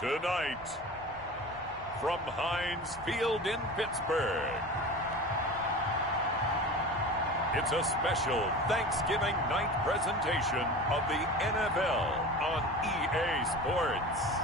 Tonight, from Heinz Field in Pittsburgh, it's a special Thanksgiving night presentation of the NFL on EA Sports.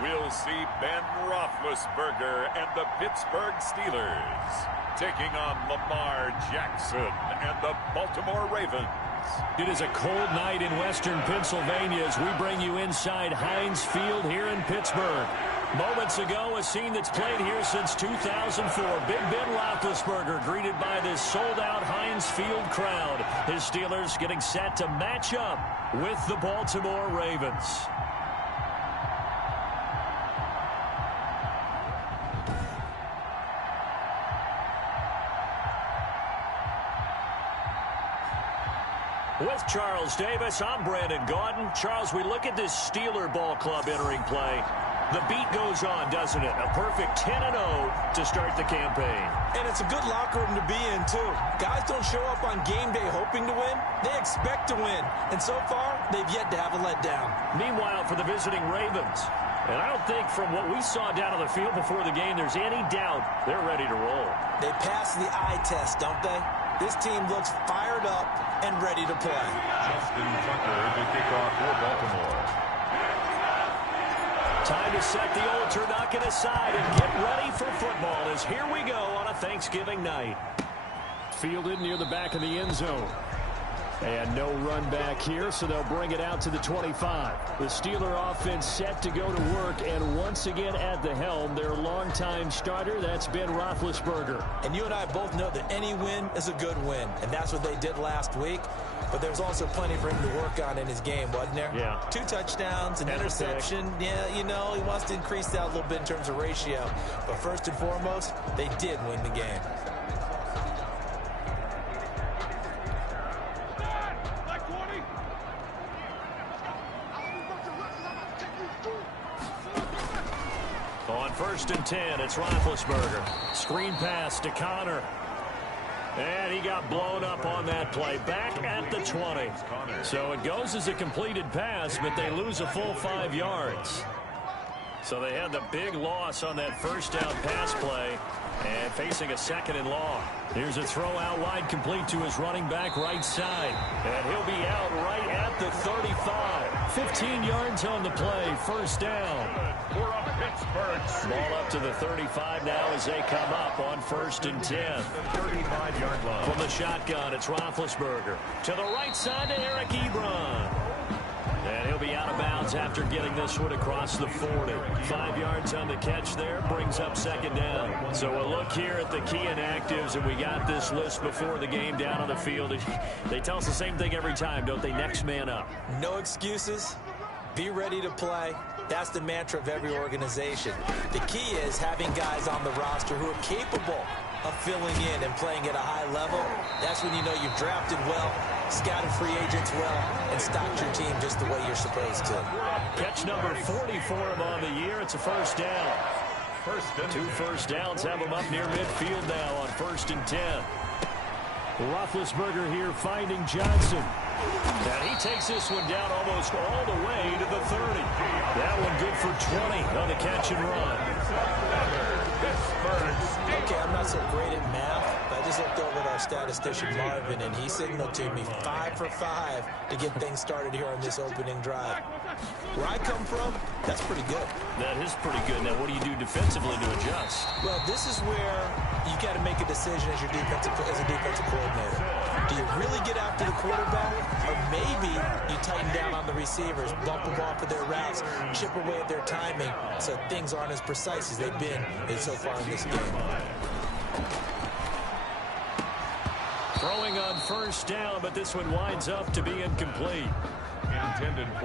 We'll see Ben Roethlisberger and the Pittsburgh Steelers taking on Lamar Jackson and the Baltimore Ravens. It is a cold night in western Pennsylvania as we bring you inside Heinz Field here in Pittsburgh. Moments ago, a scene that's played here since 2004. Big Ben Roethlisberger greeted by this sold-out Heinz Field crowd. His Steelers getting set to match up with the Baltimore Ravens. With Charles Davis, I'm Brandon Gaudin. Charles, we look at this Steeler ball club entering play. The beat goes on, doesn't it? A perfect 10-0 to start the campaign. And it's a good locker room to be in, too. Guys don't show up on game day hoping to win. They expect to win. And so far, they've yet to have a letdown. Meanwhile, for the visiting Ravens, and I don't think from what we saw down on the field before the game, there's any doubt they're ready to roll. They pass the eye test, don't they? This team looks fired up and ready to play. Justin Tucker to kick off for Baltimore. Time to set the old turducken aside and get ready for football as here we go on a Thanksgiving night. Fielded near the back of the end zone. And no run back here, so they'll bring it out to the 25. The Steeler offense set to go to work, and once again at the helm, their longtime starter, that's Ben Roethlisberger. And you and I both know that any win is a good win, and that's what they did last week. But there's also plenty for him to work on in his game, wasn't there? Yeah. 2 touchdowns, an interception. Yeah, you know, he wants to increase that a little bit in terms of ratio. But first and foremost, they did win the game. On 1st and 10, it's Roethlisberger. Screen pass to Connor. And he got blown up on that play. Back at the 20. So it goes as a completed pass, but they lose a full 5 yards. So they had the big loss on that first down pass play and facing a 2nd and long. Here's a throw out wide complete to his running back right side. And he'll be out right at the 35. 15 yards on the play. 1st down. Ball up to the 35 now as they come up on 1st and 10. 35-yard line. From the shotgun, it's Roethlisberger. To the right side to Eric Ebron. And he'll be out of bounds after getting this one across the 40. 5 yards on the catch there, brings up 2nd down. So we'll look here at the key inactives, and we got this list before the game down on the field. They tell us the same thing every time, don't they? Next man up. No excuses. Be ready to play. That's the mantra of every organization. The key is having guys on the roster who are capable of filling in and playing at a high level. That's when you know you've drafted well, scouted free agents well, and stocked your team just the way you're supposed to. Catch number 40 for him on the year. It's a 1st down. 2 first downs have him up near midfield now on 1st and 10. Roethlisberger here finding Johnson. And he takes this one down almost all the way to the 30. That one good for 20 on the catch and run. Okay, I'm not so great at math, but I just looked over at our statistician Marvin, and he signaled to me 5 for 5 to get things started here on this opening drive. Where I come from, that's pretty good. That is pretty good. Now, what do you do defensively to adjust? Well, this is where you got to make a decision as a defensive coordinator. Do you really get after the quarterback, or maybe you tighten down on the receivers, bump them off of their routes, chip away at their timing, so things aren't as precise as they've been so far in this game. Throwing on 1st down, but this one winds up to be incomplete.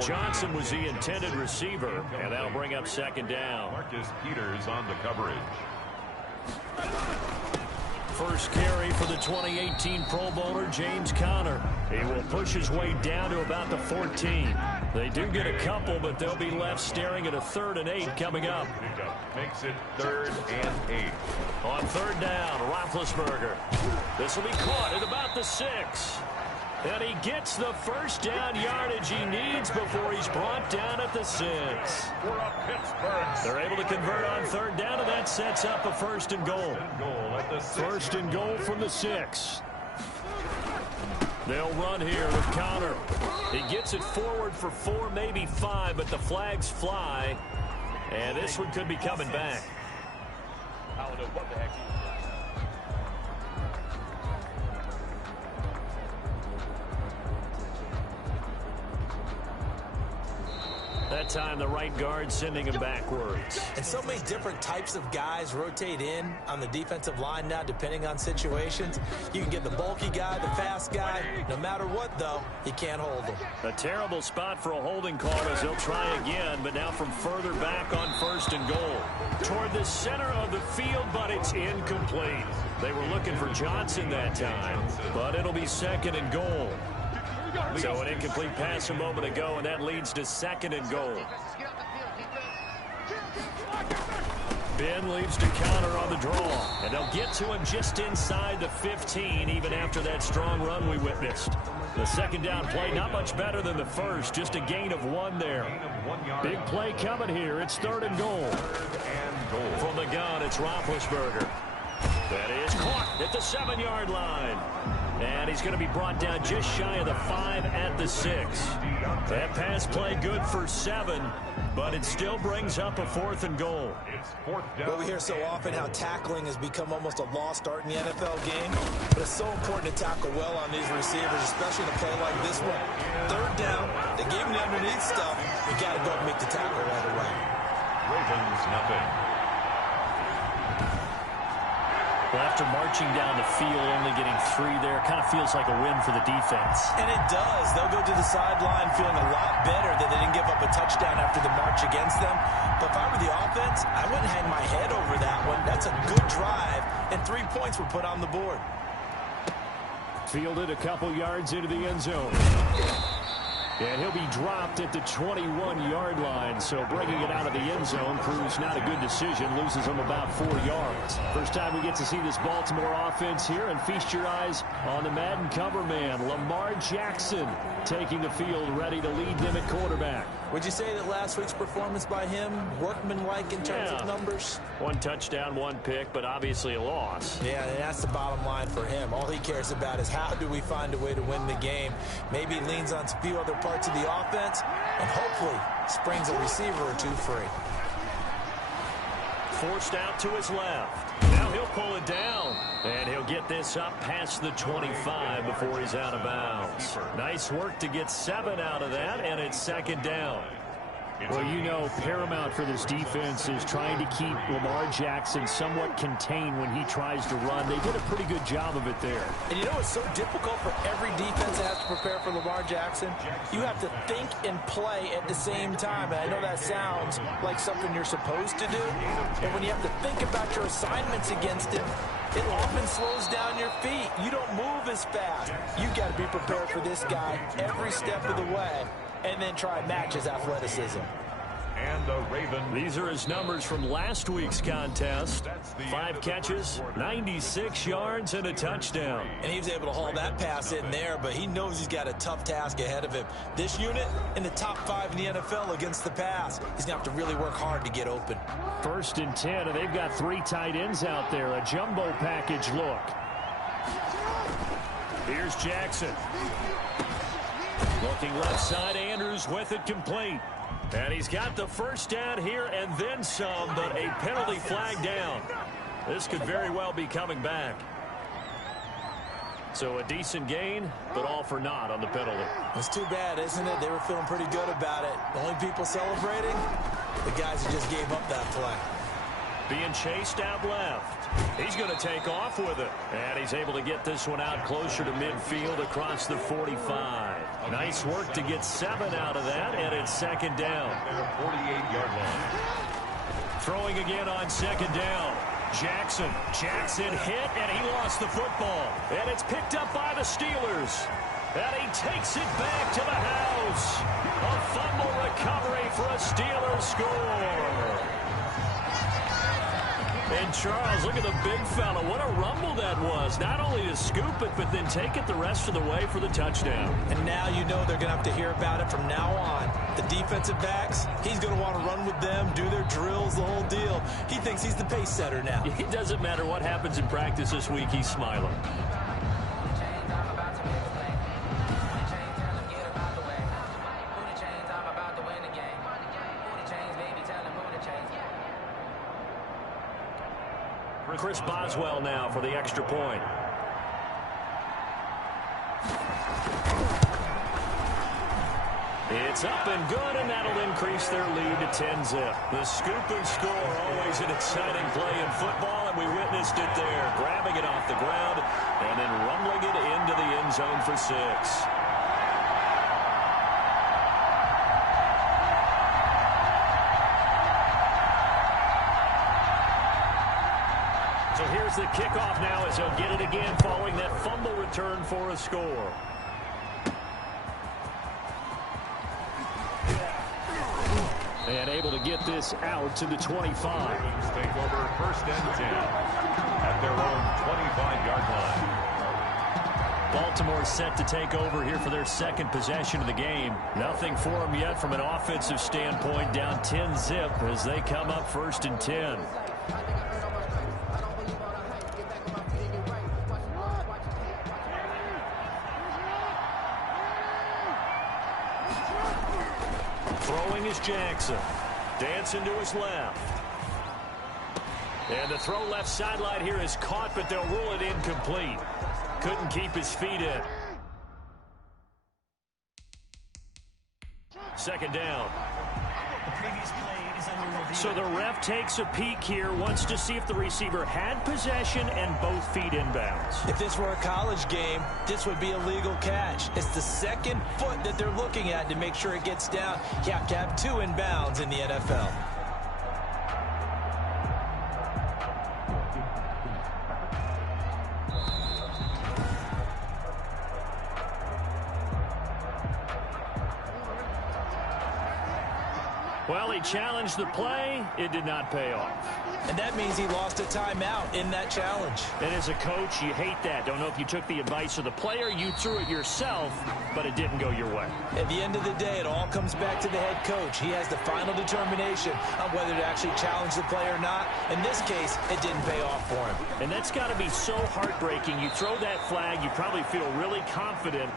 Johnson was the intended receiver, and that'll bring up 2nd down. Marcus Peters on the coverage. first carry for the 2018 Pro Bowler, James Conner. He will push his way down to about the 14. They do get a couple, but they'll be left staring at a 3rd and 8 coming up. Makes it 3rd and 8. On 3rd down, Roethlisberger. This will be caught at about the 6. And he gets the first down yardage he needs before he's brought down at the 6. They're able to convert on 3rd down, and that sets up a 1st and goal. 1st and goal from the 6. They'll run here with Conner. He gets it forward for 4, maybe 5, but the flags fly. And this one could be coming back. I don't know what the heck he was. That time the right guard sending him backwards. And so many different types of guys rotate in on the defensive line now, depending on situations. You can get the bulky guy, the fast guy. No matter what, though, you can't hold him. A terrible spot for a holding call as they'll try again, but now from further back on 1st and goal. Toward the center of the field, but it's incomplete. They were looking for Johnson that time, but it'll be 2nd and goal. So an incomplete pass a moment ago, and that leads to 2nd and goal. Ben leaves to Conner on the draw, and they'll get to him just inside the 15, even after that strong run we witnessed. The 2nd down play, not much better than the first, just a gain of 1 there. Big play coming here. It's 3rd and goal. From the gun, it's Roethlisberger. That is caught at the 7-yard line. And he's going to be brought down just shy of the 5 at the 6. That pass play good for 7, but it still brings up a 4th and goal. Well, we hear so often how tackling has become almost a lost art in the NFL game, but it's so important to tackle well on these receivers, especially in a play like this one. 3rd down, they gave him the underneath stuff. You got to go and make the tackle right away. Ravens, nothing. Well, after marching down the field, only getting 3 there, kind of feels like a win for the defense. And it does. They'll go to the sideline feeling a lot better that they didn't give up a touchdown after the march against them. But if I were the offense, I wouldn't hang my head over that one. That's a good drive, and 3 points were put on the board. Fielded a couple yards into the end zone. And he'll be dropped at the 21-yard line, so bringing it out of the end zone proves not a good decision, loses him about 4 yards. First time we get to see this Baltimore offense here, and feast your eyes on the Madden cover man, Lamar Jackson, taking the field, ready to lead them at quarterback. Would you say that last week's performance by him, workmanlike in terms of numbers? 1 touchdown, 1 pick, but obviously a loss. Yeah, and that's the bottom line for him. All he cares about is how do we find a way to win the game. Maybe he leans on a few other parts of the offense, and hopefully springs a receiver or 2 free. Forced out to his left. Now he'll pull it down. And he'll get this up past the 25 before he's out of bounds. Nice work to get 7 out of that, and it's 2nd down. Well, you know, paramount for this defense is trying to keep Lamar Jackson somewhat contained when he tries to run. They did a pretty good job of it there. And you know it's so difficult for every defense that has to prepare for Lamar Jackson? You have to think and play at the same time. And I know that sounds like something you're supposed to do. But when you have to think about your assignments against him, it often slows down your feet. You don't move as fast. You've got to be prepared for this guy every step of the way, and then try and match his athleticism. And the Ravens. These are his numbers from last week's contest. 5 catches, 96 yards, and a touchdown. And he was able to haul that pass in there, but he knows he's got a tough task ahead of him. This unit in the top 5 in the NFL against the pass. He's going to have to really work hard to get open. 1st and 10, and they've got 3 tight ends out there. A jumbo package look. Here's Jackson. Looking left side, Andrews with it complete. And he's got the first down here and then some, but a penalty flag down. This could very well be coming back. So a decent gain, but all for naught on the penalty. It's too bad, isn't it? They were feeling pretty good about it. The only people celebrating, the guys who just gave up that play. Being chased out left. He's going to take off with it. And he's able to get this one out closer to midfield across the 45. Nice work to get 7 out of that, and it's 2nd down. 48-yard line. Throwing again on 2nd down. Jackson hit, and he lost the football. And it's picked up by the Steelers. And he takes it back to the house. A fumble recovery for a Steelers score. And Charles, look at the big fella. What a rumble that was. Not only to scoop it, but then take it the rest of the way for the touchdown. And now you know they're going to have to hear about it from now on. The defensive backs, he's going to want to run with them, do their drills, the whole deal. He thinks he's the pace setter now. It doesn't matter what happens in practice this week. He's smiling. Chris Boswell now for the extra point. It's up and good, and that'll increase their lead to 10-zip. The scoop and score, always an exciting play in football, and we witnessed it there. Grabbing it off the ground and then rumbling it into the end zone for 6. So here's the kickoff now as he'll get it again following that fumble return for a score. And able to get this out to the 25. Take over 1st and 10 at their own 25-yard line. Baltimore set to take over here for their second possession of the game. Nothing for them yet from an offensive standpoint, down 10-zip as they come up 1st and 10. Throwing is Jackson. Dancing to his left. And the throw left sideline here is caught, but they'll rule it incomplete. Couldn't keep his feet in. 2nd down. So the ref takes a peek here, wants to see if the receiver had possession and both feet inbounds. If this were a college game, this would be a legal catch. It's the 2nd foot that they're looking at to make sure it gets down. You have to have 2 inbounds in the NFL. Well, he challenged the play. It did not pay off. And that means he lost a timeout in that challenge. And as a coach, you hate that. Don't know if you took the advice of the player, you threw it yourself, but it didn't go your way. At the end of the day, it all comes back to the head coach. He has the final determination on whether to actually challenge the play or not. In this case, it didn't pay off for him. And that's got to be so heartbreaking. You throw that flag, you probably feel really confident,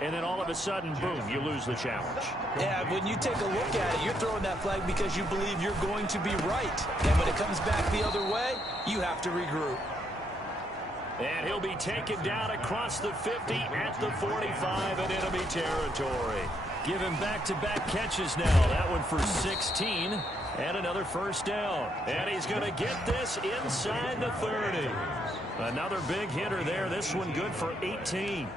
and then all of a sudden, boom, you lose the challenge. Yeah, when you take a look at it, you're throwing that flag because you believe you're going to be right. And when it comes back the other way, you have to regroup. And he'll be taken down across the 50 at the 45 in enemy territory. Give him back-to-back catches now. That one for 16 and another 1st down. And he's going to get this inside the 30. Another big hitter there. This one good for 18.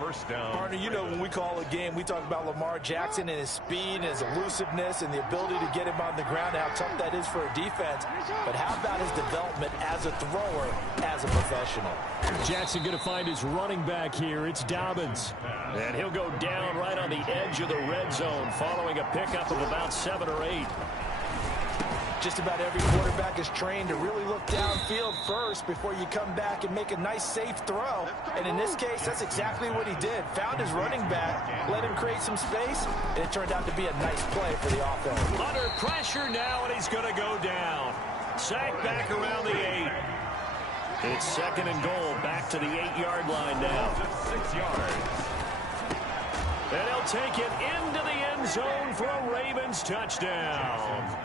1st down. Partner, you know when we call a game, we talk about Lamar Jackson and his speed and his elusiveness and the ability to get him on the ground, how tough that is for a defense. But how about his development as a thrower, as a professional? Jackson going to find his running back here. It's Dobbins. And he'll go down right on the edge of the red zone following a pickup of about 7 or 8. Just about every quarterback is trained to really look downfield first before you come back and make a nice, safe throw. And in this case, that's exactly what he did. Found his running back, let him create some space, and it turned out to be a nice play for the offense. Under pressure now, and he's going to go down. Sacked back around the 8. It's 2nd and goal, back to the 8-yard line now. 6 yards. And he'll take it into the end zone for a Ravens touchdown.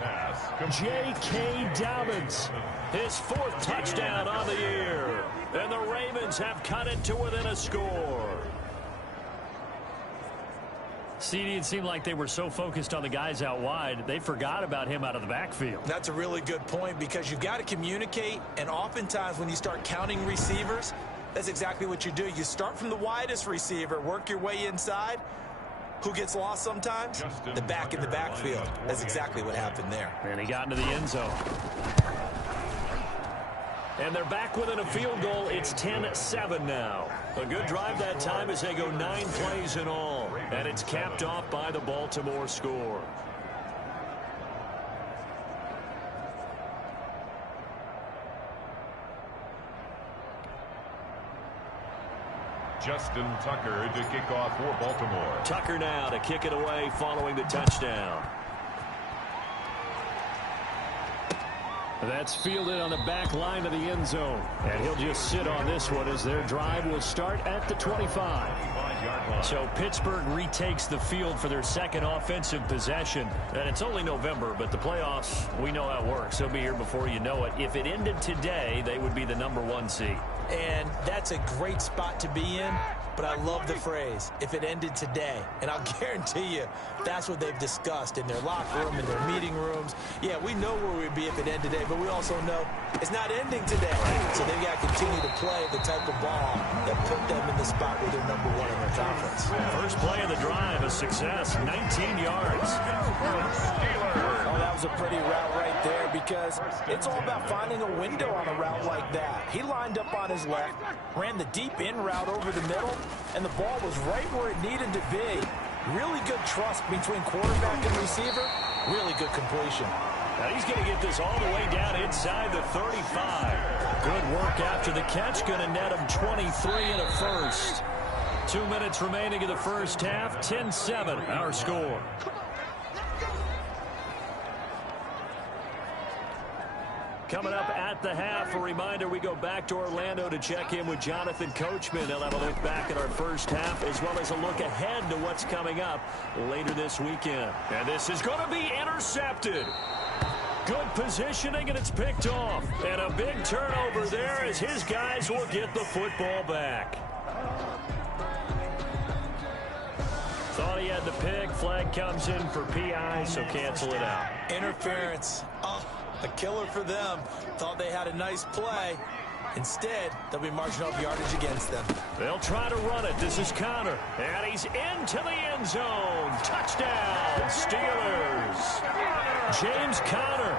J.K. Dobbins, his 4th touchdown on the year. And the Ravens have cut it to within a score. CD, it seemed like they were so focused on the guys out wide, they forgot about him out of the backfield. That's a really good point because you've got to communicate, and oftentimes when you start counting receivers, that's exactly what you do. You start from the widest receiver, work your way inside. Who gets lost sometimes? The back in the backfield. That's exactly what happened there. And he got into the end zone. And they're back within a field goal. It's 10-7 now. A good drive that time as they go 9 plays in all. And it's capped off by the Baltimore score. Justin Tucker to kick off for Baltimore. Tucker now to kick it away following the touchdown. That's fielded on the back line of the end zone. And he'll just sit on this one as their drive will start at the 25. So Pittsburgh retakes the field for their second offensive possession. And it's only November, but the playoffs, we know how it works. They'll be here before you know it. If it ended today, they would be the #1 seed. And that's a great spot to be in. But I love the phrase, if it ended today. And I'll guarantee you, that's what they've discussed in their locker room, in their meeting rooms. Yeah, we know where we'd be if it ended today, but we also know it's not ending today. So they've got to continue to play the type of ball that put them in the spot where they're #1 in their conference. First play of the drive, a success, 19 yards. Oh, that was a pretty route right there because it's all about finding a window on a route like that. He lined up on his left, ran the deep in route over the middle, and the ball was right where it needed to be. Really good trust between quarterback and receiver. Really good completion. Now he's going to get this all the way down inside the 35. Good work after the catch. Going to net him 23 and a first. 2 minutes remaining in the first half. 10-7 our score. Coming up at the half, a reminder, we go back to Orlando to check in with Jonathan Coachman. He'll have a look back at our first half as well as a look ahead to what's coming up later this weekend. And this is going to be intercepted. Good positioning, and it's picked off. And a big turnover there as his guys will get the football back. Thought he had the pick. Flag comes in for PI, so cancel it out. Interference. Oh. A killer for them. Thought they had a nice play. Instead, they'll be marching off yardage against them. They'll try to run it. This is Connor. And he's into the end zone. Touchdown, Steelers. James Conner,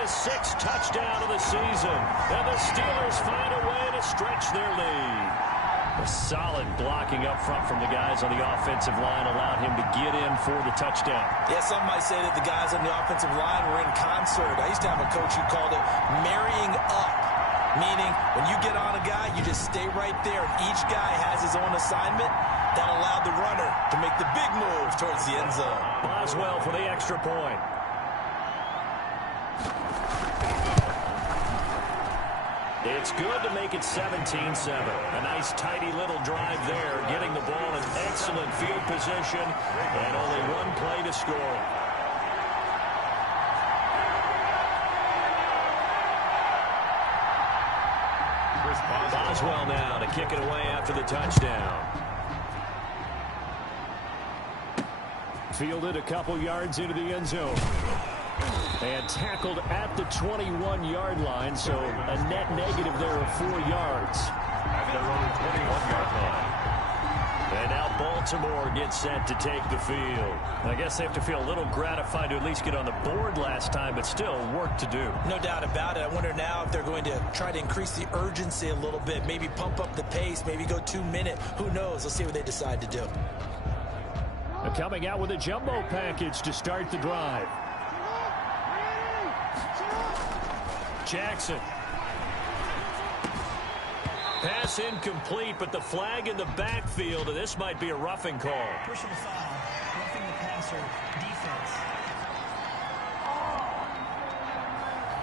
his 6th touchdown of the season. And the Steelers find a way to stretch their lead. A solid blocking up front from the guys on the offensive line allowed him to get in for the touchdown. Yeah, some might say that the guys on the offensive line were in concert. I used to have a coach who called it marrying up, meaning when you get on a guy, you just stay right there, and each guy has his own assignment. That allowed the runner to make the big move towards the end zone. Boswell for the extra point. It's good to make it 17-7. A nice, tidy little drive there, getting the ball in excellent field position, and only one play to score. Boswell now to kick it away after the touchdown. Fielded a couple yards into the end zone. And tackled at the 21-yard line, so a net negative there of 4 yards. At their own 21-yard line. And now Baltimore gets set to take the field. I guess they have to feel a little gratified to at least get on the board last time, but still work to do. No doubt about it. I wonder now if they're going to try to increase the urgency a little bit, maybe pump up the pace, maybe go 2-minute. Who knows? Let's see what they decide to do. Coming out with a jumbo package to start the drive. Jackson. Pass incomplete, but the flag in the backfield, and this might be a roughing call. Personal foul, roughing the passer, defense.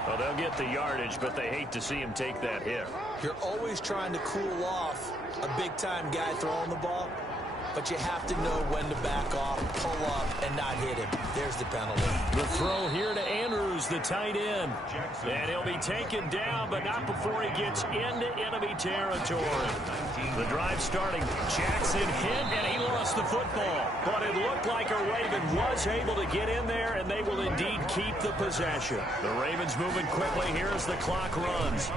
Well, they'll get the yardage, but they hate to see him take that hit. You're always trying to cool off a big-time guy throwing the ball, but you have to know when to back off, pull up, and not hit him. There's the penalty. The throw here to Andrews, the tight end. And he'll be taken down, but not before he gets into enemy territory. The drive starting. Jackson hit, and he lost the football. But it looked like a Raven was able to get in there, and they will indeed keep the possession. The Ravens moving quickly here as the clock runs.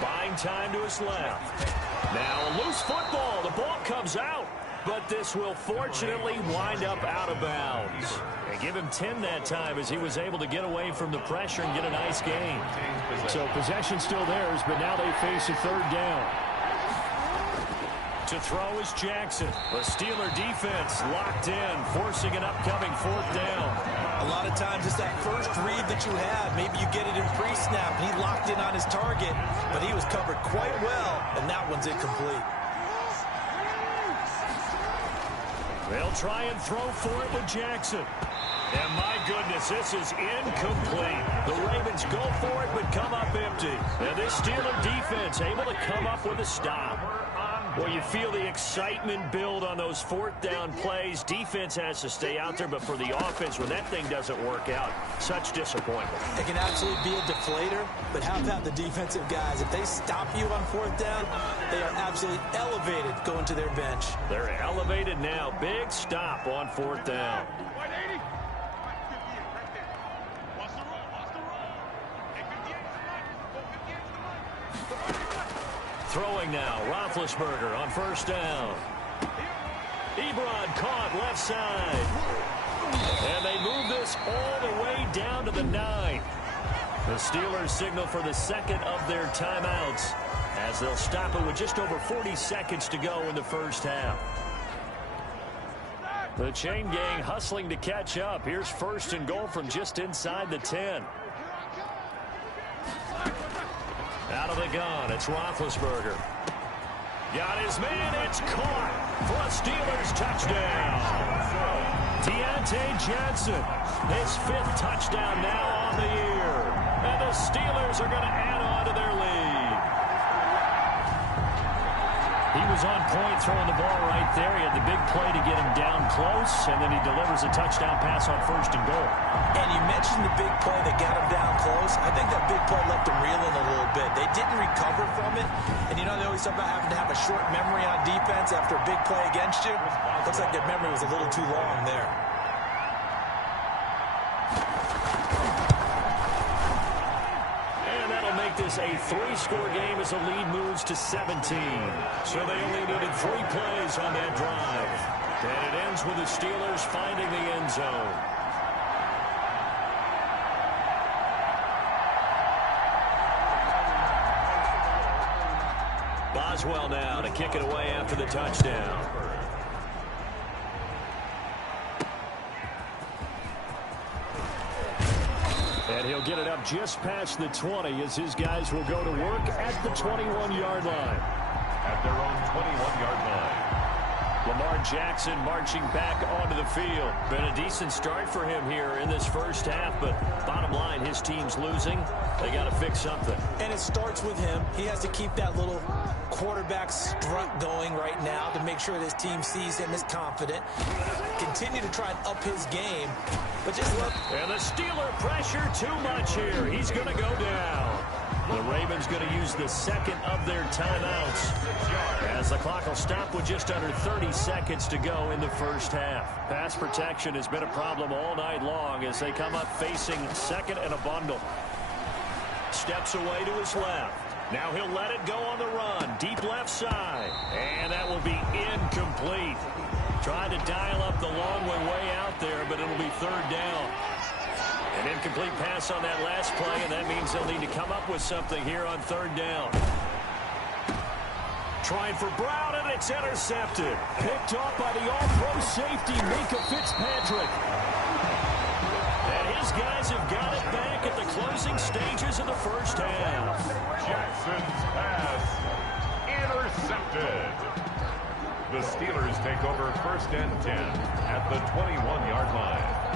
Buying time to his left. Now a loose football. The ball comes out. but this will fortunately wind up out of bounds. And give him 10 that time as he was able to get away from the pressure and get a nice gain. So possession still theirs, but now they face a third down. To throw is Jackson. The Steeler defense locked in, forcing an upcoming fourth down. A lot of times it's that first read that you have. Maybe you get it in pre-snap, and he locked in on his target, but he was covered quite well, and that one's incomplete. They'll try and throw for it with Jackson. And my goodness, this is incomplete. The Ravens go for it, but come up empty. And this Steeler defense able to come up with a stop. Well, you feel the excitement build on those fourth down plays. Defense has to stay out there, but for the offense, when that thing doesn't work out, such disappointment. It can absolutely be a deflator, but how about the defensive guys? If they stop you on fourth down, they are absolutely elevated going to their bench. They're elevated now. Big stop on fourth down. Throwing now, Roethlisberger on first down. Ebron caught left side. And they move this all the way down to the 9. The Steelers signal for the second of their timeouts as they'll stop it with just over 40 seconds to go in the first half. The chain gang hustling to catch up. Here's first and goal from just inside the 10. Out of the gun, it's Roethlisberger. Got his man, it's caught for a Steelers touchdown. Deontay Johnson, his 5th touchdown now on the year. And the Steelers are going to add on to their lead. He was on point throwing the ball right there. He had the big play to get him down close, and then he delivers a touchdown pass on first and goal. And you mentioned the big play that got him down close. I think that big play left him reeling a little bit. They didn't recover from it. And you know, they always talk about having to have a short memory on defense after a big play against you. Looks like their memory was a little too long there. This a 3-score game as the lead moves to 17. So they only needed 3 plays on that drive. And it ends with the Steelers finding the end zone. Boswell now to kick it away after the touchdown. And he'll get it up just past the 20 as his guys will go to work at the 21-yard line. At their own 21-yard line. Lamar Jackson marching back onto the field. Been a decent start for him here in this first half, but bottom line, his team's losing. They got to fix something. And it starts with him. He has to keep that little quarterback strut going right now to make sure this team sees him as confident. Continue to try and up his game, but just let... And the Steeler pressure too much here. He's going to go down. The Ravens going to use the second of their timeouts as the clock will stop with just under 30 seconds to go in the first half. Pass protection has been a problem all night long as they come up facing second and a bundle. Steps away to his left. Now he'll let it go on the run. Deep left side. And that will be incomplete. Trying to dial up the long way out there, but it'll be third down. An incomplete pass on that last play, and that means they'll need to come up with something here on third down. Trying for Brown, and it's intercepted. Picked off by the all-pro safety, Minka Fitzpatrick. And his guys have got it back at the closing stages of the first half. Jackson's pass intercepted. The Steelers take over first and 10 at the 21-yard line.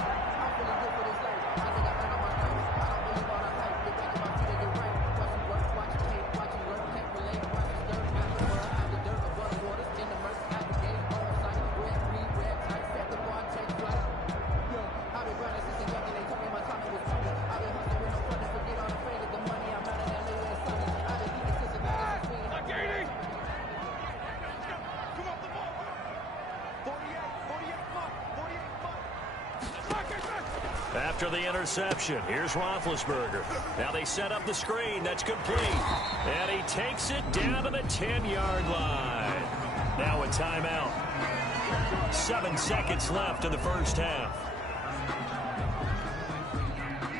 After the interception, here's Roethlisberger. Now they set up the screen. That's complete. And he takes it down to the 10-yard line. Now a timeout. 7 seconds left in the first half.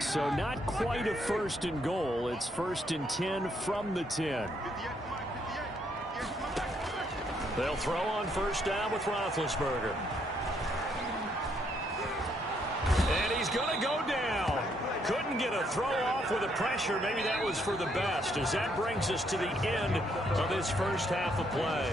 So not quite a 1st and goal. It's 1st and 10 from the 10. They'll throw on 1st down with Roethlisberger. And he's going to go down. Couldn't get a throw off with the pressure. Maybe that was for the best, as that brings us to the end of this first half of play.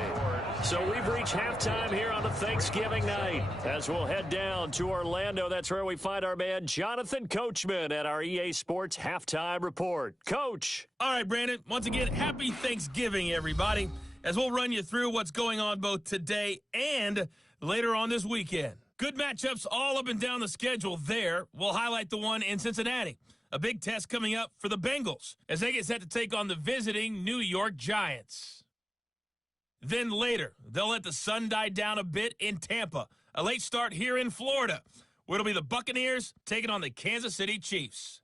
So we've reached halftime here on a Thanksgiving night. As we'll head down to Orlando, that's where we find our man Jonathan Coachman at our EA Sports Halftime Report. Coach. All right, Brandon. Once again, happy Thanksgiving, everybody, as we'll run you through what's going on both today and later on this weekend. Good matchups all up and down the schedule there. We'll highlight the one in Cincinnati. A big test coming up for the Bengals as they get set to take on the visiting New York Giants. Then later, they'll let the sun die down a bit in Tampa. A late start here in Florida, where it'll be the Buccaneers taking on the Kansas City Chiefs.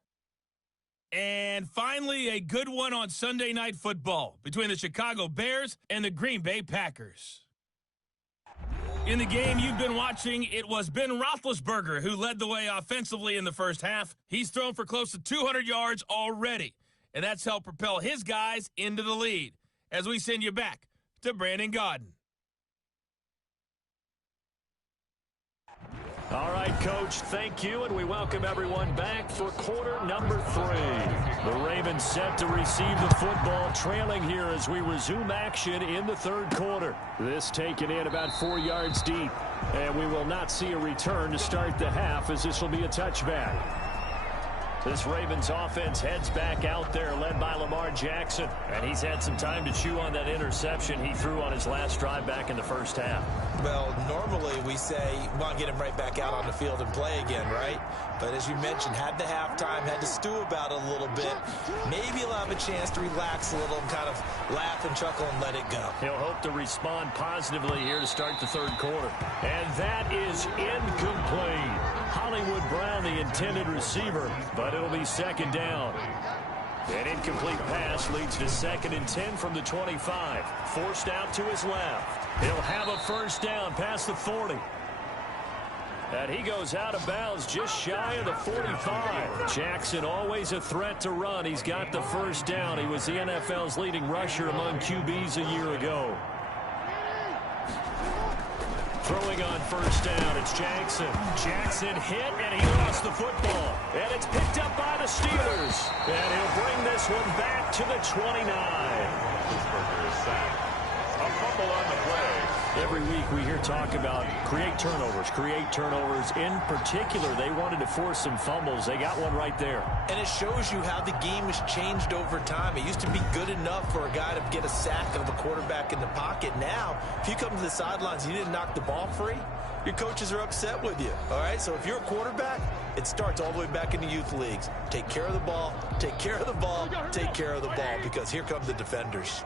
And finally, a good one on Sunday Night Football between the Chicago Bears and the Green Bay Packers. In the game you've been watching, it was Ben Roethlisberger who led the way offensively in the first half. He's thrown for close to 200 yards already, and that's helped propel his guys into the lead. As we send you back to Brandon Gaudin. All right, Coach, thank you, and we welcome everyone back for quarter number 3. The Ravens set to receive the football, trailing here as we resume action in the 3rd quarter. This taken in about 4 yards deep, and we will not see a return to start the half, as this will be a touchback. This Ravens offense heads back out there, led by Lamar Jackson. And he's had some time to chew on that interception he threw on his last drive back in the first half. Well, normally we say, well, get him right back out on the field and play again, right? But as you mentioned, had the halftime, had to stew about it a little bit. Maybe he'll have a chance to relax a little and kind of laugh and chuckle and let it go. He'll hope to respond positively here to start the 3rd quarter. And that is incomplete. Hollywood Brown, the intended receiver, but it'll be 2nd down. An incomplete pass leads to 2nd and 10 from the 25. Forced out to his left. He'll have a 1st down past the 40. And he goes out of bounds just shy of the 45. Jackson always a threat to run. He's got the 1st down. He was the NFL's leading rusher among QBs a year ago. Throwing on 1st down, it's Jackson. Jackson hit, and he lost the football. And it's picked up by the Steelers. And he'll bring this one back to the 29. Roethlisberger is sacked. A fumble on the play. Every week we hear talk about create turnovers. In particular, they wanted to force some fumbles. They got one right there. And it shows you how the game has changed over time. It used to be good enough for a guy to get a sack of a quarterback in the pocket. Now, if you come to the sidelines and you didn't knock the ball free, your coaches are upset with you. All right, so if you're a quarterback, it starts all the way back in the youth leagues. Take care of the ball, take care of the ball, take care of the ball, because here come the defenders.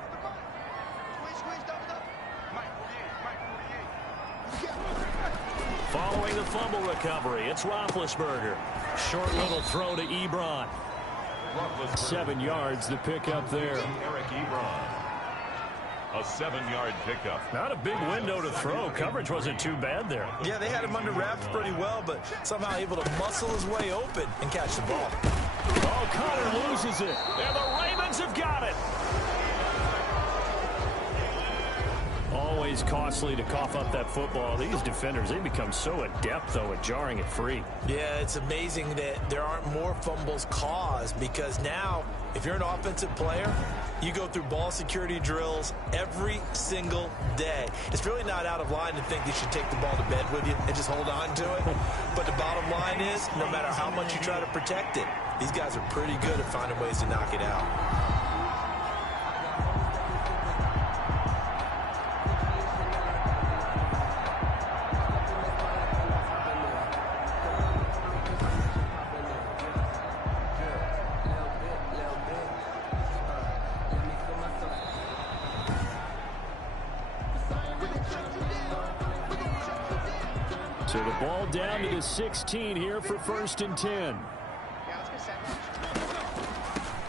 Following the fumble recovery, it's Roethlisberger. Short little throw to Ebron. 7 yards to pick up there. Eric Ebron. A 7-yard pickup. Not a big window to throw. Coverage wasn't too bad there. Yeah, they had him under wraps pretty well, but somehow able to muscle his way open and catch the ball. Oh, Connor loses it. And the Ravens have got it. Always costly to cough up that football. These defenders, they become so adept, though, at jarring it free. Yeah, it's amazing that there aren't more fumbles caused, because now, if you're an offensive player, you go through ball security drills every single day. It's really not out of line to think you should take the ball to bed with you and just hold on to it. But the bottom line is, no matter how much you try to protect it, these guys are pretty good at finding ways to knock it out. So the ball down to the 16 here for 1st and 10.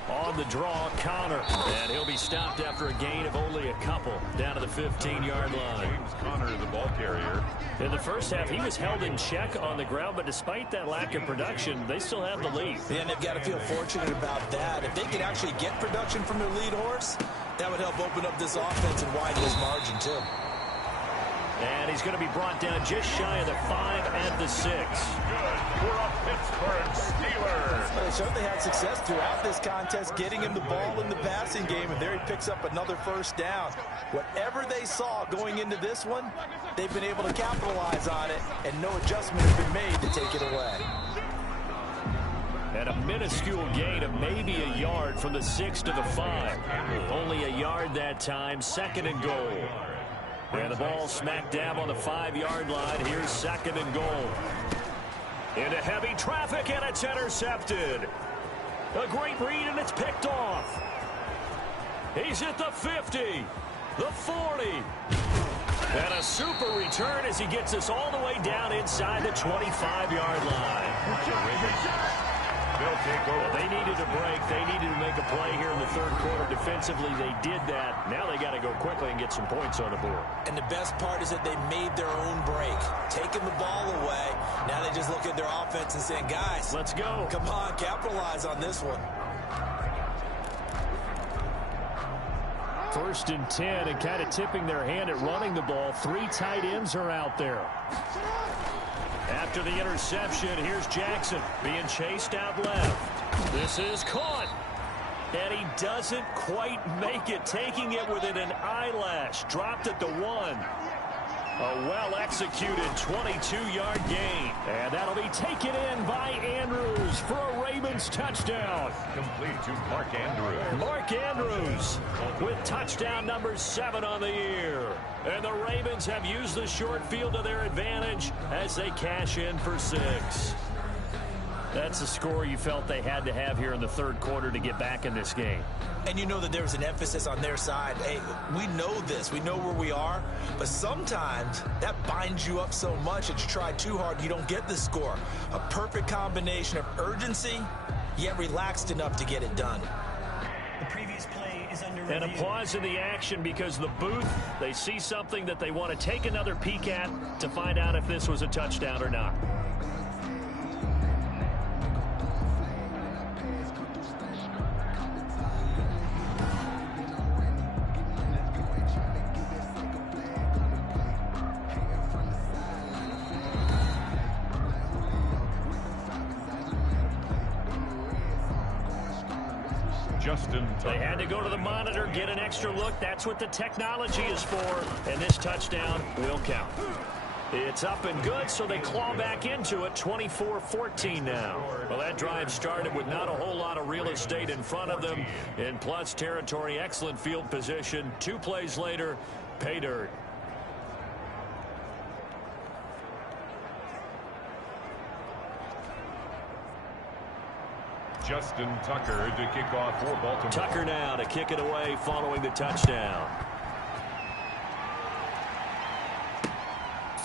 On the draw, Connor. And he'll be stopped after a gain of only only a couple down to the 15-yard line. James Conner, the ball carrier. In the first half, he was held in check on the ground, but despite that lack of production, they still have the lead. Yeah, and they've got to feel fortunate about that. If they could actually get production from their lead horse, that would help open up this offense and widen his margin, too. And he's going to be brought down just shy of the 5 and the 6. Good for a Pittsburgh Steelers. Well, they certainly had success throughout this contest, getting him the ball in the passing game, and there he picks up another first down. Whatever they saw going into this one, they've been able to capitalize on it, and no adjustment has been made to take it away. And a minuscule gain of maybe a yard from the 6 to the 5. Only a yard that time, 2nd and goal. And the ball smack dab on the 5-yard line. Here's 2nd and goal. Into heavy traffic, and it's intercepted. A great read, and it's picked off. He's at the 50, the 40. And a super return as he gets us all the way down inside the 25-yard line. They'll take over. They needed a break. They needed to make a play here in the 3rd quarter. Defensively, they did that. Now they got to go quickly and get some points on the board. And the best part is that they made their own break, taking the ball away. Now they just look at their offense and saying, guys, let's go. Come on, capitalize on this one. 1st and 10, and kind of tipping their hand at running the ball. 3 tight ends are out there. After the interception, here's Jackson being chased out left. This is caught. And he doesn't quite make it, taking it within an eyelash. Dropped at the 1. A well-executed 22-yard gain. And that'll be taken in by Andrews for a Ravens touchdown. Complete to Mark Andrews. Mark Andrews with touchdown number 7 on the year. And the Ravens have used the short field to their advantage as they cash in for 6. That's a score you felt they had to have here in the 3rd quarter to get back in this game. And you know that there's an emphasis on their side. Hey, we know this. We know where we are. But sometimes that binds you up so much that you try too hard, you don't get the score. A perfect combination of urgency, yet relaxed enough to get it done. The previous play is under review. And a pause in the action because the booth, they see something that they want to take another peek at to find out if this was a touchdown or not. They had to go to the monitor, get an extra look. That's what the technology is for. And this touchdown will count. It's up and good, so they claw back into it. 24-14 now. Well, that drive started with not a whole lot of real estate in front of them. In plus territory, excellent field position. 2 plays later, pay dirt. Justin Tucker to kick off for Baltimore. Tucker now to kick it away following the touchdown.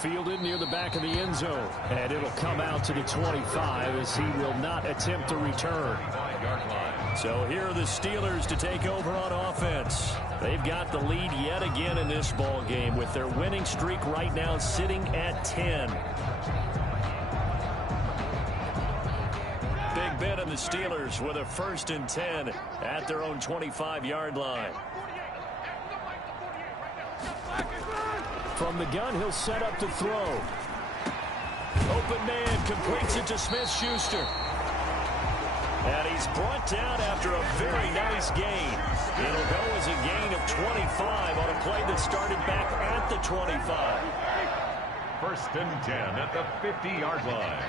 Fielded near the back of the end zone. And it'll come out to the 25 as he will not attempt to return. 5-yard line. So here are the Steelers to take over on offense. They've got the lead yet again in this ball game with their winning streak right now sitting at 10. Big Ben and the Steelers with a 1st and 10 at their own 25-yard line. From the gun, he'll set up to throw. Open man completes it to Smith-Schuster. And he's brought down after a very nice gain. It'll go as a gain of 25 on a play that started back at the 25. 1st and 10 at the 50-yard line.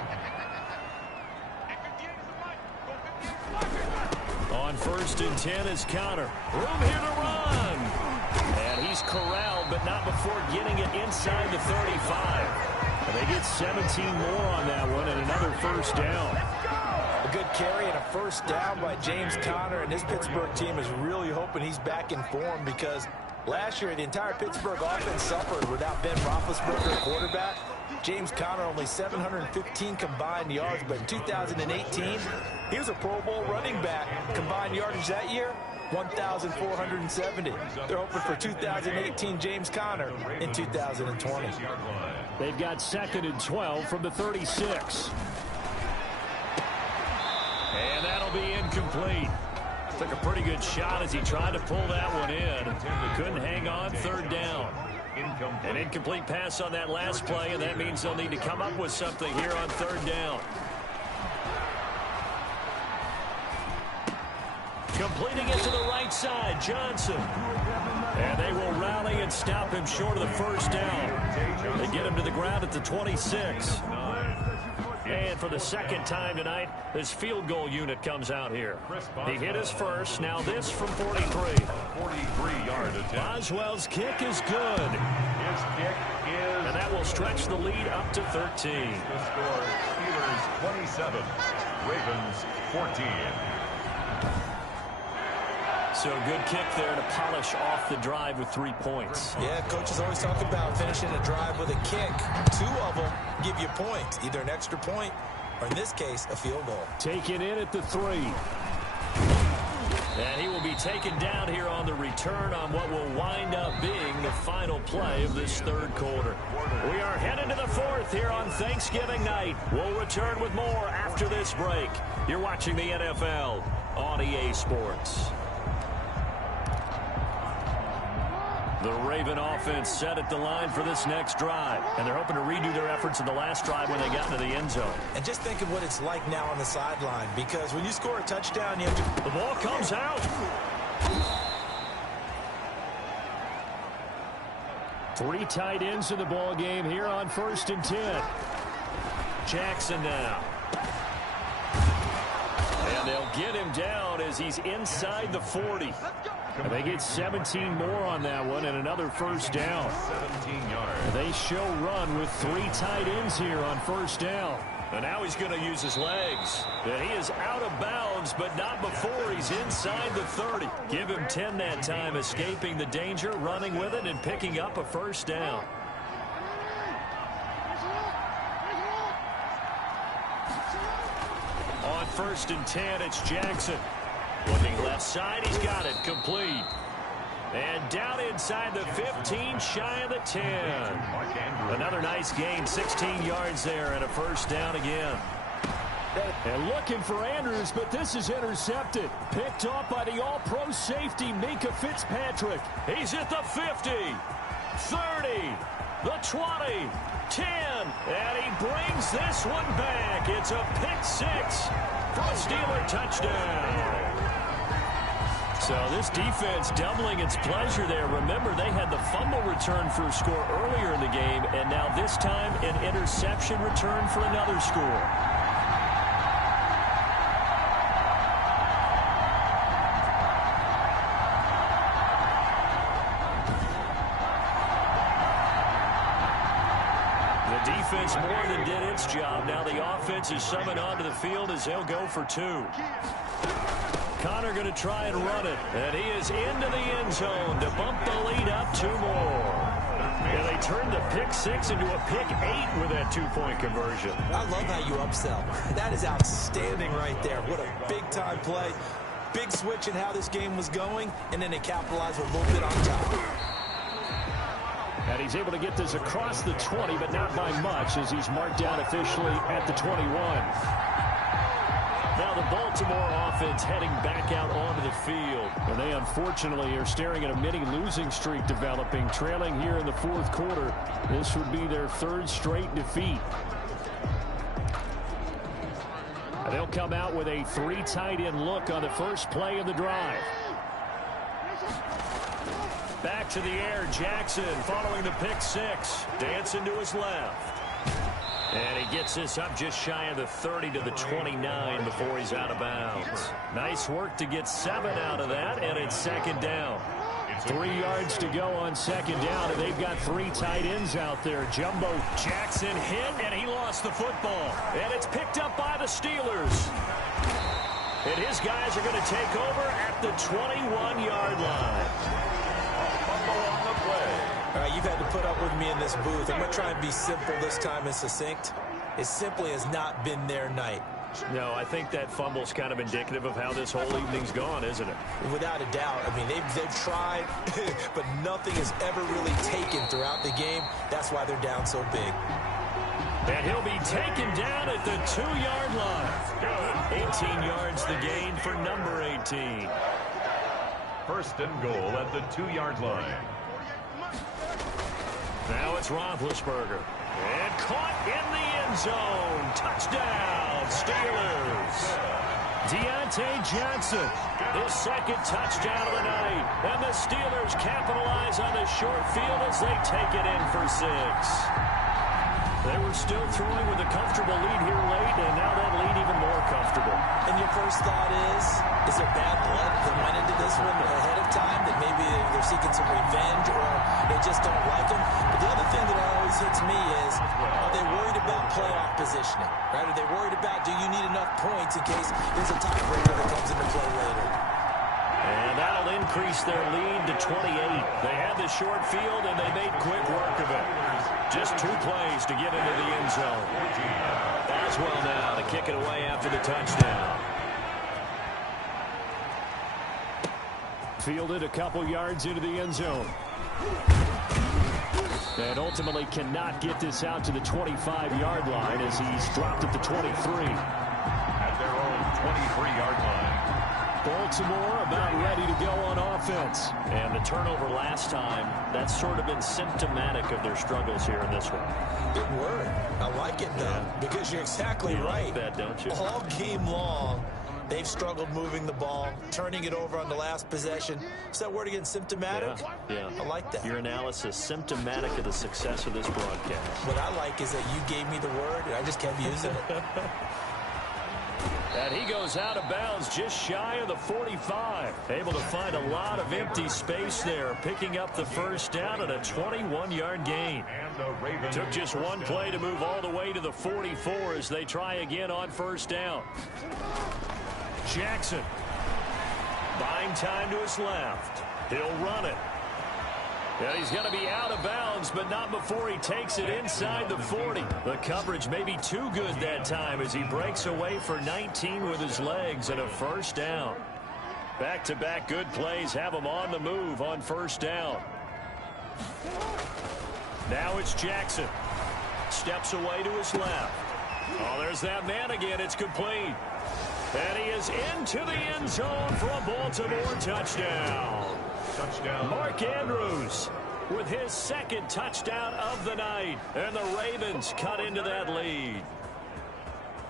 On 1st and 10 is Conner. Room here to run. And he's corralled, but not before getting it inside the 35. And they get 17 more on that one and another 1st down. A good carry and a 1st down by James Conner, and this Pittsburgh team is really hoping he's back in form because last year the entire Pittsburgh offense suffered without Ben Roethlisberger at quarterback. James Conner only 715 combined yards, but in 2018, he was a Pro Bowl running back. Combined yardage that year, 1,470. They're hoping for 2018 James Conner in 2020. They've got 2nd and 12 from the 36. And that'll be incomplete. Took a pretty good shot as he tried to pull that one in. Couldn't hang on. 3rd down. An incomplete pass on that last play, and that means they'll need to come up with something here on 3rd down. Completing it to the right side, Johnson. And they will rally and stop him short of the 1st down. They get him to the ground at the 26. And for the 2nd time tonight, this field goal unit comes out here. He hit his first. Now this from 43. 43-yard attempt. Boswell's kick is good. His kick is... And that will stretch the lead up to 13. The score, Steelers 27, Ravens 14. So a good kick there to polish off the drive with 3 points. Yeah, coaches always talk about finishing a drive with a kick. 2 of them give you points, either an extra point or, in this case, a field goal. Taken in at the 3. And he will be taken down here on the return on what will wind up being the final play of this 3rd quarter. We are headed to the 4th here on Thanksgiving night. We'll return with more after this break. You're watching the NFL on EA Sports. The Raven offense set at the line for this next drive. And they're hoping to redo their efforts in the last drive when they got into the end zone. And just think of what it's like now on the sideline, because when you score a touchdown, you have to... The ball comes out. 3 tight ends in the ball game here on 1st and 10. Jackson now. And they'll get him down as he's inside the 40. And they get 17 more on that one and another 1st down. 17 yards. They show run with 3 tight ends here on 1st down. And now he's going to use his legs. And he is out of bounds, but not before he's inside the 30. Give him 10 that time, escaping the danger, running with it, and picking up a 1st down. On 1st and 10, it's Jackson. Looking left side, he's got it, complete. And down inside the 15, shy of the 10. Another nice gain, 16 yards there, and a 1st down again. And looking for Andrews, but this is intercepted. Picked off by the all-pro safety, Minka Fitzpatrick. He's at the 50, 30, the 20, 10, and he brings this one back. It's a pick 6 for a Steeler touchdown. So this defense doubling its pleasure there. Remember, they had the fumble return for a score earlier in the game, and now this time an interception return for another score. The defense more than did its job. Now the offense is summoned onto the field as they'll go for 2. Connor going to try and run it, and he is into the end zone to bump the lead up 2 more. And they turned the pick 6 into a pick 8 with that 2-point conversion. I love how you upsell. That is outstanding right there. What a big-time play. Big switch in how this game was going, and then they capitalized with a little bit on top. And he's able to get this across the 20, but not by much, as he's marked down officially at the 21. Now the Baltimore offense heading back out onto the field. And they unfortunately are staring at a mini losing streak developing, trailing here in the 4th quarter. This would be their 3rd straight defeat. And they'll come out with a 3 tight end look on the first play of the drive. Back to the air, Jackson following the pick 6. Dancing to his left. And he gets this up just shy of the 30 to the 29 before he's out of bounds. Nice work to get 7 out of that, and it's 2nd down. 3 yards to go on 2nd down, and they've got 3 tight ends out there. Jumbo Jackson hit, and he lost the football. And it's picked up by the Steelers. And his guys are going to take over at the 21-yard line. On the play. All right, you've had to put up with me in this booth. I'm going to try and be simple this time and succinct. It simply has not been their night. No, I think that fumble's kind of indicative of how this whole evening's gone, isn't it? Without a doubt. I mean, they've tried, but nothing is ever really taken throughout the game. That's why they're down so big. And he'll be taken down at the 2-yard line. 18 yards the gain for number 18. First and goal at the 2-yard line. Now it's Roethlisberger. And caught in the end zone. Touchdown, Steelers. Deontay Johnson, his second touchdown of the night. And the Steelers capitalize on the short field as they take it in for 6. They were still throwing with a comfortable lead here late, and now that lead even more comfortable. And your first thought is there bad blood that went into this one ahead of time, that maybe they're seeking some revenge or they just don't like him? But the other thing that always hits me is, are they worried about playoff positioning? Right? Are they worried about, do you need enough points in case there's a tiebreaker that comes into play later? And that'll increase their lead to 28. They had the short field, and they made quick work of it. Just 2 plays to get into the end zone. Boswell now to kick it away after the touchdown. Fielded a couple yards into the end zone. And ultimately cannot get this out to the 25-yard line as he's dropped at the 23. At their own 23-yard line. Baltimore about ready to go on offense. And the turnover last time, that's sort of been symptomatic of their struggles here in this one. Good word. I like it, though, because you're exactly right. You like that, don't you? All game long, they've struggled moving the ball, turning it over on the last possession. Is that word again, symptomatic? Yeah. I like that. Your analysis, symptomatic of the success of this broadcast. What I like is that you gave me the word, and I just kept using it. And he goes out of bounds just shy of the 45. Able to find a lot of empty space there, picking up the first down at a 21-yard gain. Took just one play to move all the way to the 44 as they try again on first down. Jackson buying time to his left. He'll run it. Yeah, he's going to be out of bounds, but not before he takes it inside the 40. The coverage may be too good that time as he breaks away for 19 with his legs and a first down. Back-to-back good plays have him on the move on first down. Now it's Jackson. Steps away to his left. Oh, there's that man again. It's complete. And he is into the end zone for a Baltimore touchdown. Mark Andrews with his second touchdown of the night. And the Ravens cut into that lead.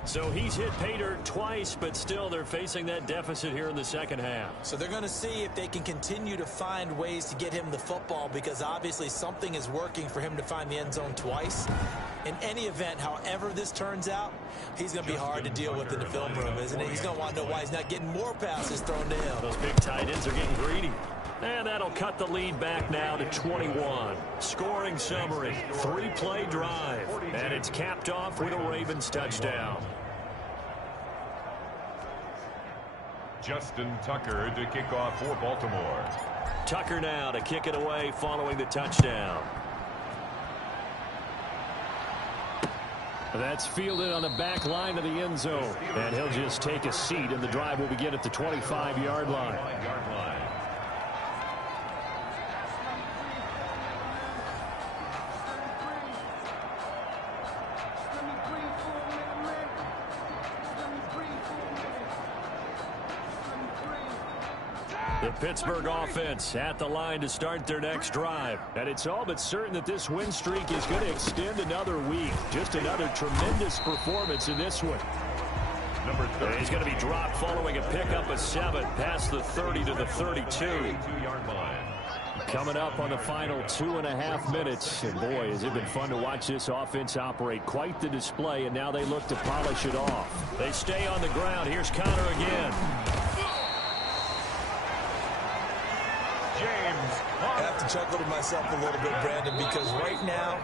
So he's hit pay dirt twice, but still they're facing that deficit here in the second half. So they're going to see if they can continue to find ways to get him the football, because obviously something is working for him to find the end zone twice. In any event, however this turns out, he's going to be hard to deal with in the film room, isn't he? He's going to want to know why he's not getting more passes thrown to him. Those big tight ends are getting greedy. And that'll cut the lead back now to 21. Scoring summary, 3-play drive. And it's capped off with a Ravens touchdown. Justin Tucker to kick off for Baltimore. Tucker now to kick it away following the touchdown. That's fielded on the back line of the end zone. And he'll just take a seat, and the drive will begin at the 25-yard line. The Pittsburgh offense at the line to start their next drive. And it's all but certain that this win streak is going to extend another week. Just another tremendous performance in this one. Number 30. He's going to be dropped following a pickup of 7 past the 30 to the 32. 32-yard line. Coming up on the final 2.5 minutes. And boy, has it been fun to watch this offense operate. Quite the display, and now they look to polish it off. They stay on the ground. Here's Connor again. I have to chuckle to myself a little bit, Brandon, because right now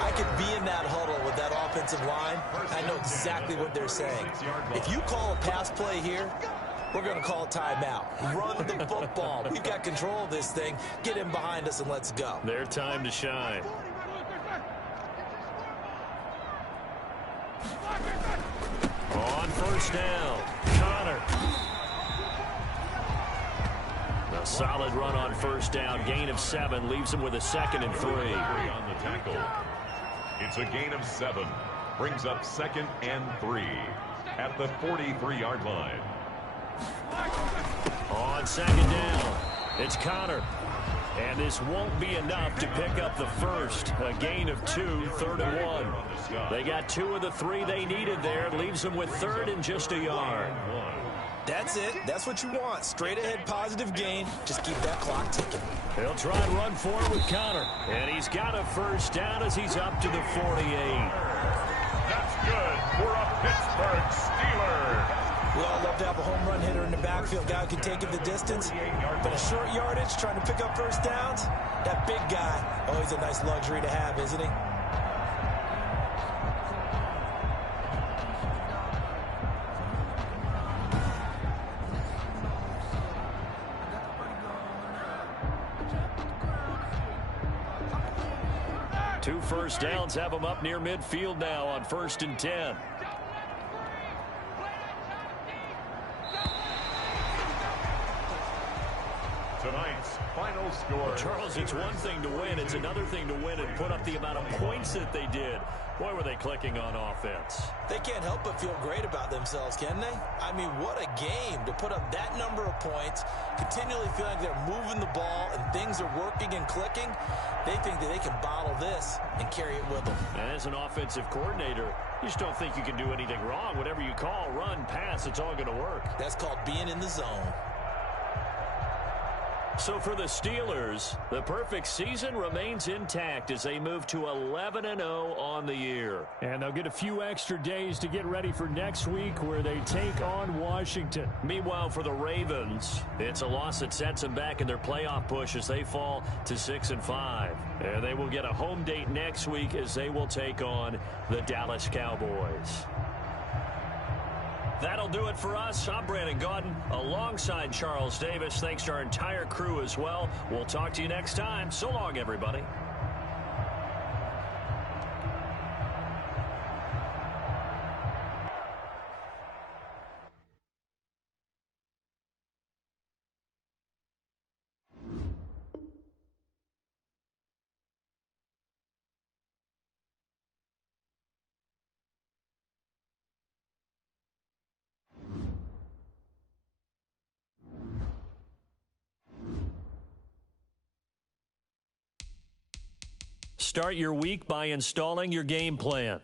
I could be in that huddle with that offensive line. I know exactly what they're saying. If you call a pass play here, we're going to call a timeout. Run the football. We've got control of this thing. Get him behind us and let's go. Their time to shine. On first down, Connor. A solid run on first down. Gain of 7 leaves him with a 2nd and 3. On the tackle. It's a gain of 7. Brings up 2nd and 3 at the 43-yard line. On 2nd down, it's Connor. And this won't be enough to pick up the first. A gain of 2, 3rd and 1. They got 2 of the 3 they needed there. Leaves them with 3rd and just a yard. That's it. That's what you want. Straight ahead positive gain. Just keep that clock ticking. He'll try and run for it with Connor. And he's got a first down as he's up to the 48. That's good for a Pittsburgh Steeler. We all love to have a home run hitter in the backfield. Guy who can take it the distance. But a short yardage, trying to pick up first downs, that big guy, always a nice luxury to have, isn't he? Two first downs have him up near midfield now on 1st and 10. Tonight's final score. Charles, it's one thing to win. It's another thing to win and put up the amount of points that they did. Boy, were they clicking on offense. They can't help but feel great about themselves, can they? I mean, what a game to put up that number of points, continually feeling like they're moving the ball and things are working and clicking. They think that they can bottle this and carry it with them. And as an offensive coordinator, you just don't think you can do anything wrong. Whatever you call, run, pass, it's all going to work. That's called being in the zone. So for the Steelers, the perfect season remains intact as they move to 11-0 on the year. And they'll get a few extra days to get ready for next week where they take on Washington. Meanwhile, for the Ravens, it's a loss that sets them back in their playoff push as they fall to 6-5. And they will get a home date next week as they will take on the Dallas Cowboys. That'll do it for us. I'm Brandon Gaudin alongside Charles Davis. Thanks to our entire crew as well. We'll talk to you next time. So long, everybody. Start your week by installing your game plan.